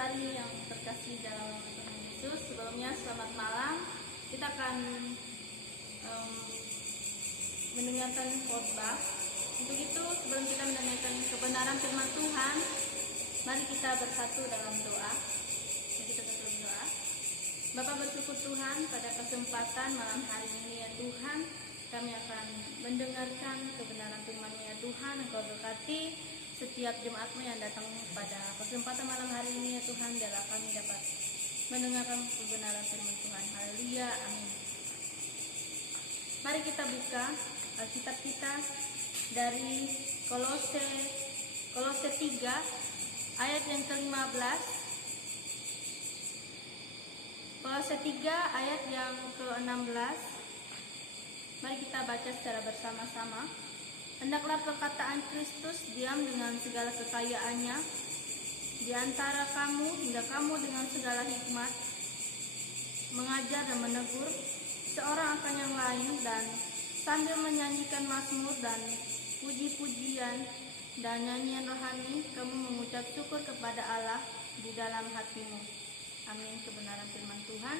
saudara-saudari yang terkasih dalam Tuhan Yesus, sebelumnya selamat malam. Kita akan mendengarkan khotbah. Untuk itu, sebelum kita mendengarkan kebenaran firman Tuhan, mari kita bersatu dalam doa. Kita dalam doa. Bapa, bersyukur Tuhan pada kesempatan malam hari ini ya Tuhan, kami akan mendengarkan kebenaran firman-Mu ya Tuhan. Engkau berkati setiap jemaat-Mu yang datang pada kesempatan malam hari ini ya Tuhan, biarlah kami dapat mendengarkan kebenaran firman Tuhan. Haleluya, amin. Mari kita buka Alkitab kita dari Kolose 3 ayat yang ke-15. Kolose 3 ayat yang ke-16. Mari kita baca secara bersama-sama. Hendaklah perkataan Kristus diam dengan segala kekayaannya di antara kamu, hingga kamu dengan segala hikmat mengajar dan menegur seorang akan yang lain, dan sambil menyanyikan mazmur dan puji-pujian dan nyanyian rohani, kamu mengucap syukur kepada Allah di dalam hatimu. Amin. Kebenaran firman Tuhan.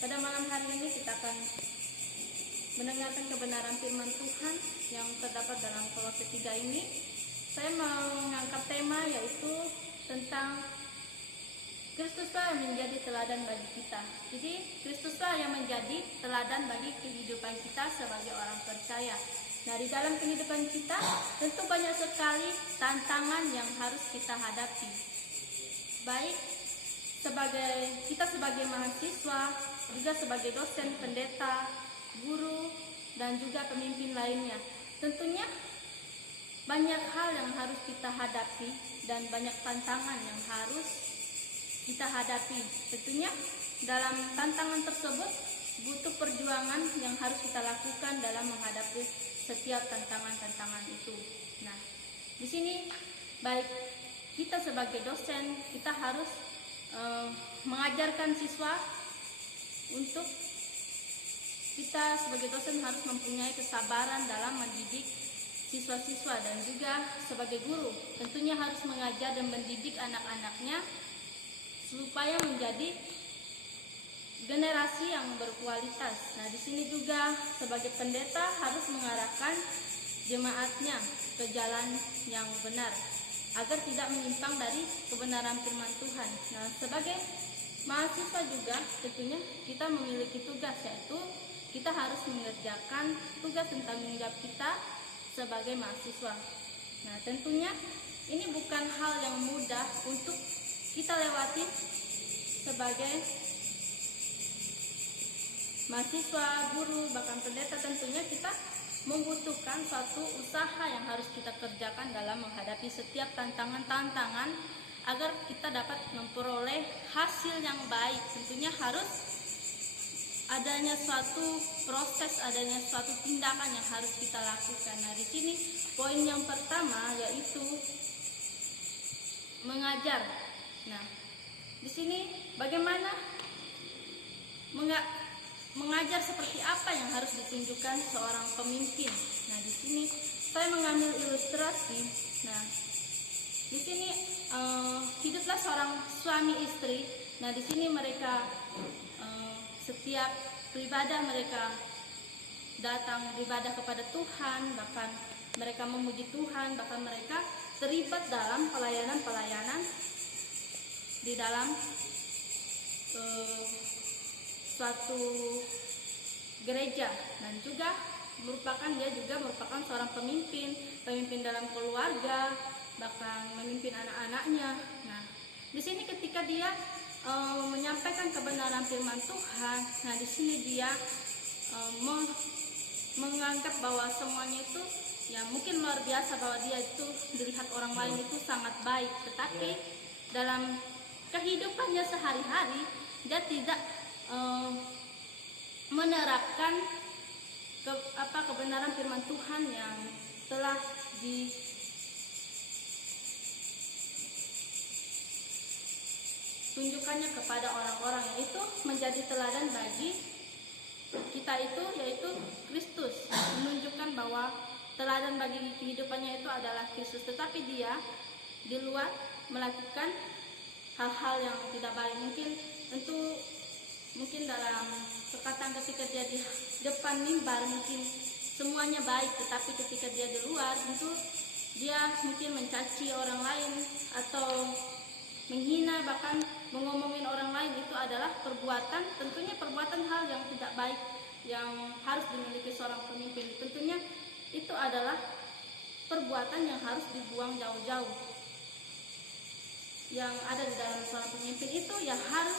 Pada malam hari ini kita akan mendengarkan kebenaran firman Tuhan yang terdapat dalam Kolose 3 ini. Saya mengangkat tema yaitu tentang Kristuslah yang menjadi teladan bagi kita. Jadi Kristuslah yang menjadi teladan bagi kehidupan kita sebagai orang percaya. Nah, di dalam kehidupan kita tentu banyak sekali tantangan yang harus kita hadapi. Baik kita sebagai mahasiswa, juga sebagai dosen, pendeta, guru, dan juga pemimpin lainnya. Tentunya banyak hal yang harus kita hadapi dan banyak tantangan yang harus kita hadapi. Tentunya dalam tantangan tersebut butuh perjuangan yang harus kita lakukan dalam menghadapi setiap tantangan-tantangan itu. Nah, di sini baik kita sebagai dosen, kita harus mengajarkan siswa. Untuk kita sebagai dosen harus mempunyai kesabaran dalam mendidik siswa-siswa, dan juga sebagai guru tentunya harus mengajar dan mendidik anak-anaknya supaya menjadi generasi yang berkualitas. Nah, di sini juga sebagai pendeta harus mengarahkan jemaatnya ke jalan yang benar agar tidak menyimpang dari kebenaran firman Tuhan. Nah, sebagai mahasiswa juga tentunya kita memiliki tugas, yaitu kita harus mengerjakan tugas dan tanggung jawab kita sebagai mahasiswa. Nah, tentunya ini bukan hal yang mudah untuk kita lewati sebagai mahasiswa, guru, bahkan pendeta. Tentunya kita membutuhkan suatu usaha yang harus kita kerjakan dalam menghadapi setiap tantangan-tantangan agar kita dapat memperoleh hasil yang baik. Tentunya harus adanya suatu proses, adanya suatu tindakan yang harus kita lakukan. Nah, di sini poin yang pertama yaitu mengajar. Nah, di sini bagaimana mengajar, seperti apa yang harus ditunjukkan seorang pemimpin. Nah, di sini saya mengambil ilustrasi. Nah, di sini hiduplah seorang suami istri. Nah, di sini mereka setiap beribadah, mereka datang beribadah kepada Tuhan, bahkan mereka memuji Tuhan, bahkan mereka terlibat dalam pelayanan-pelayanan di dalam suatu gereja, dan juga dia juga merupakan seorang pemimpin dalam keluarga, bahkan memimpin anak-anaknya. Nah, di sini ketika dia menyampaikan kebenaran firman Tuhan, nah di sini dia menganggap bahwa semuanya itu ya mungkin luar biasa, bahwa dia itu dilihat orang lain itu sangat baik, tetapi dalam kehidupannya sehari-hari dia tidak menerapkan kebenaran firman Tuhan yang telah ditunjukkannya kepada orang-orang, yaitu menjadi teladan bagi kita itu, yaitu Kristus. Menunjukkan bahwa teladan bagi kehidupannya itu adalah Kristus, tetapi dia di luar melakukan hal-hal yang tidak baik. Mungkin dalam perkataan ketika dia di depan mimbar mungkin semuanya baik, tetapi ketika dia di luar tentu dia mungkin mencaci orang lain atau menghina, bahkan mengomongin orang lain. Itu adalah tentunya perbuatan hal yang tidak baik yang harus dimiliki seorang pemimpin. Tentunya itu adalah perbuatan yang harus dibuang jauh-jauh. Yang ada di dalam seorang pemimpin itu ya harus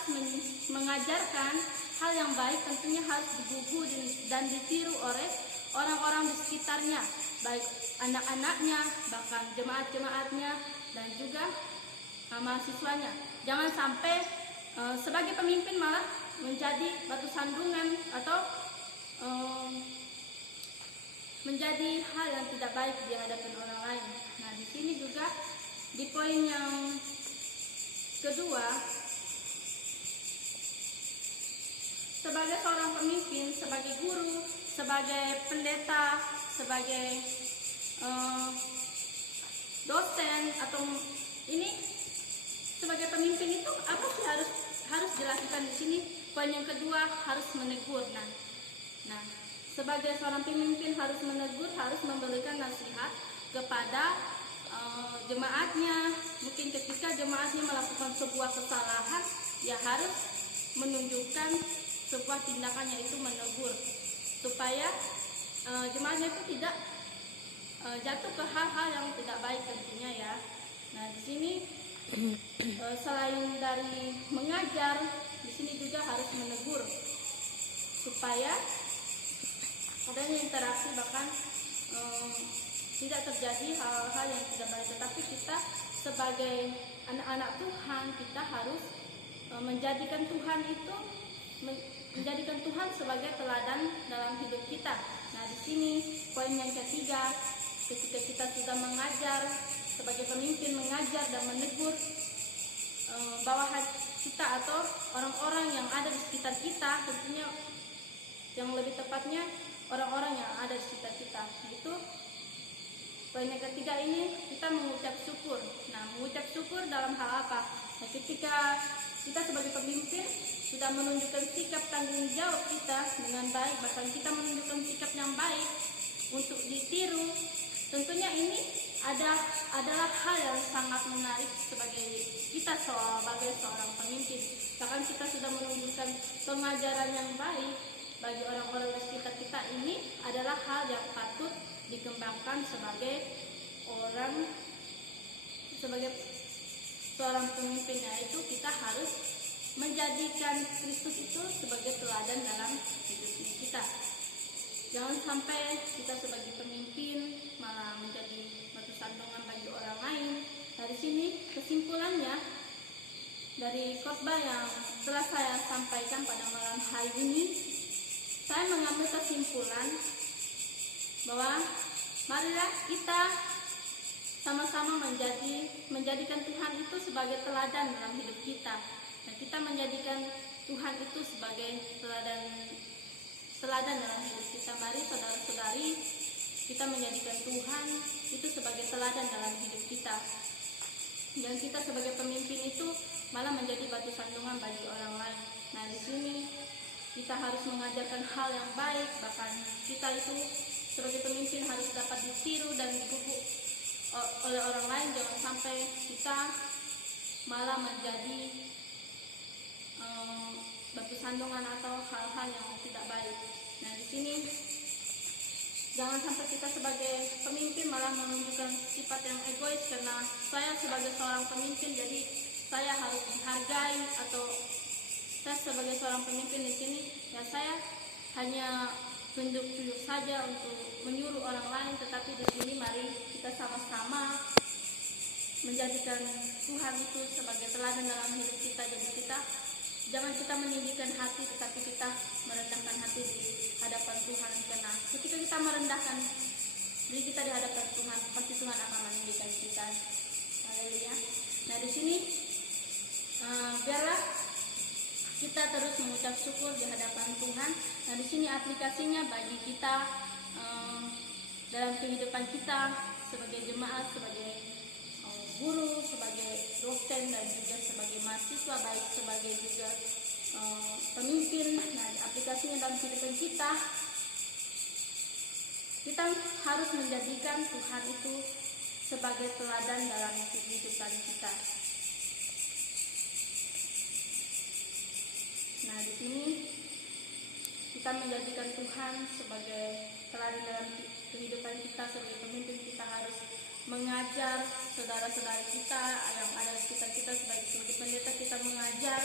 mengajarkan hal yang baik, tentunya harus digugu dan ditiru oleh orang-orang di sekitarnya, baik anak-anaknya, bahkan jemaat-jemaatnya, dan juga mahasiswanya. Jangan sampai sebagai pemimpin malah menjadi batu sandungan atau menjadi hal yang tidak baik di hadapan orang lain. Nah, di sini juga di poin yang kedua, sebagai seorang pemimpin, sebagai guru, sebagai pendeta, sebagai dosen, atau ini sebagai pemimpin itu apa sih harus dilakukan di sini? Poin yang kedua, harus menegur. Nah, sebagai seorang pemimpin harus menegur, harus memberikan nasihat kepada jemaatnya. Mungkin ketika jemaatnya melakukan sebuah kesalahan, ya harus menunjukkan sebuah tindakan, yaitu menegur, supaya jemaatnya itu tidak jatuh ke hal-hal yang tidak baik tentunya ya. Nah, di sini selain dari mengajar, di sini juga harus menegur supaya adanya interaksi, bahkan tidak terjadi hal-hal yang tidak baik. Tetapi kita sebagai anak-anak Tuhan, kita harus menjadikan Tuhan sebagai teladan dalam hidup kita. Nah, di sini poin yang ketiga, ketika kita sudah mengajar, sebagai pemimpin mengajar dan menegur bawahan kita atau orang-orang yang ada di sekitar kita, tentunya yang lebih tepatnya orang-orang yang ada di sekitar kita. Itu poin yang ketiga ini, kita mengucap syukur. Nah, mengucap syukur dalam hal apa? Nah, ketika kita sebagai pemimpin sudah menunjukkan sikap tanggung jawab kita dengan baik, bahkan kita menunjukkan sikap yang baik untuk ditiru, tentunya ini adalah hal yang sangat menarik sebagai kita sebagai seorang pemimpin. Bahkan kita sudah menunjukkan pengajaran yang baik bagi orang-orang di sekitar kita. Ini adalah hal yang patut dikembangkan sebagai seorang pemimpin, yaitu kita harus menjadikan Kristus itu sebagai teladan dalam hidup kita. Jangan sampai kita sebagai pemimpin malah menjadi batu sandungan bagi orang lain. Dari sini kesimpulannya dari khotbah yang telah saya sampaikan pada malam hari ini, saya mengambil kesimpulan bahwa marilah kita sama-sama menjadikan Tuhan itu sebagai teladan dalam hidup kita. Dan kita menjadikan Tuhan itu sebagai teladan dalam hidup kita. Mari saudara-saudari, kita menjadikan Tuhan itu sebagai teladan dalam hidup kita. Dan kita sebagai pemimpin itu malah menjadi batu sandungan bagi orang lain. Nah, di sini kita harus mengajarkan hal yang baik, bahkan kita itu sebagai pemimpin harus dapat ditiru dan digugu oleh orang lain. Jangan sampai kita malah menjadi batu sandungan atau hal-hal yang tidak baik. Nah, di sini jangan sampai kita sebagai pemimpin malah menunjukkan sifat yang egois, karena saya sebagai seorang pemimpin jadi saya harus dihargai, atau saya sebagai seorang pemimpin di sini ya saya hanya tunjuk-tunjuk saja untuk menyuruh orang lain. Tetapi di sini mari kita sama-sama menjadikan Tuhan itu sebagai teladan dalam hidup kita. Jadi jangan kita meninggikan hati, tetapi kita merendahkan hati di hadapan Tuhan. Karena ketika kita merendahkan diri kita di hadapan Tuhan, pasti Tuhan akan meninggikan kita. Haleluya. Nah, di sini biarlah kita terus mengucap syukur di hadapan Tuhan. Nah, di sini aplikasinya bagi kita dalam kehidupan kita sebagai jemaat, sebagai guru, mahasiswa, baik sebagai juga pemimpin. Nah, aplikasinya dalam kehidupan kita, kita harus menjadikan Tuhan itu sebagai teladan dalam kehidupan kita. Nah, di sini kita menjadikan Tuhan sebagai teladan dalam kehidupan kita. Sebagai pemimpin, kita harus mengajar saudara-saudara kita yang ada di sekitar kita. Sebagai pendeta, kita mengajar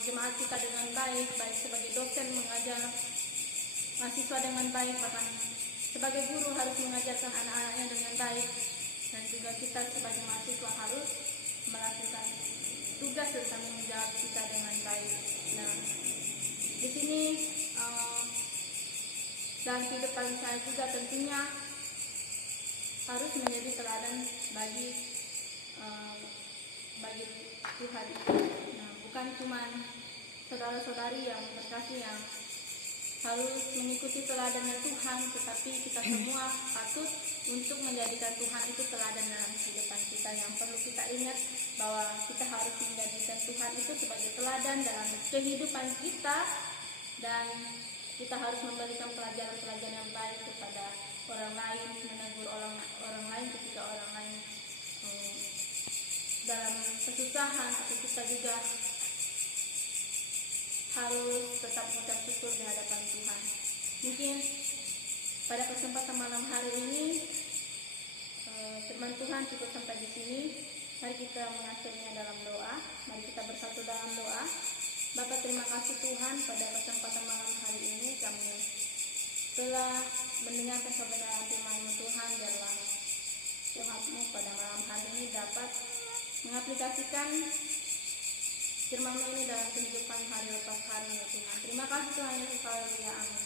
jemaat kita dengan baik, baik sebagai dosen mengajar mahasiswa dengan baik, bahkan sebagai guru harus mengajarkan anak-anaknya dengan baik, dan juga kita sebagai mahasiswa harus melakukan tugas dan tanggung jawab kita dengan baik. Nah, di sini dalam kehidupan saya juga tentunya harus menjadi teladan bagi Tuhan. Nah, bukan cuma saudara-saudari yang terkasih yang harus mengikuti teladannya Tuhan, tetapi kita semua patut untuk menjadikan Tuhan itu teladan dalam kehidupan kita. Yang perlu kita ingat bahwa kita harus menjadikan Tuhan itu sebagai teladan dalam kehidupan kita, dan kita harus memberikan pelajaran-pelajaran yang baik kepada orang lain, menegur orang lain ketika orang lain dalam kesusahan, atau kita juga harus tetap mengucap syukur di hadapan Tuhan. Mungkin pada kesempatan malam hari ini firman Tuhan cukup sampai di sini. Mari kita mengakhirinya dalam doa. Mari kita bersatu dalam doa. Bapa, terima kasih Tuhan, pada kesempatan malam hari ini kami telah mendengarkan kebenaran firman-Mu Tuhan. Biarlah jemaat-Mu pada malam hari ini dapat mengaplikasikan firman-Mu ini dalam kehidupan hari lepas hari, ya Tuhan. Terima kasih Tuhan Yesus. Haleluya. Amin.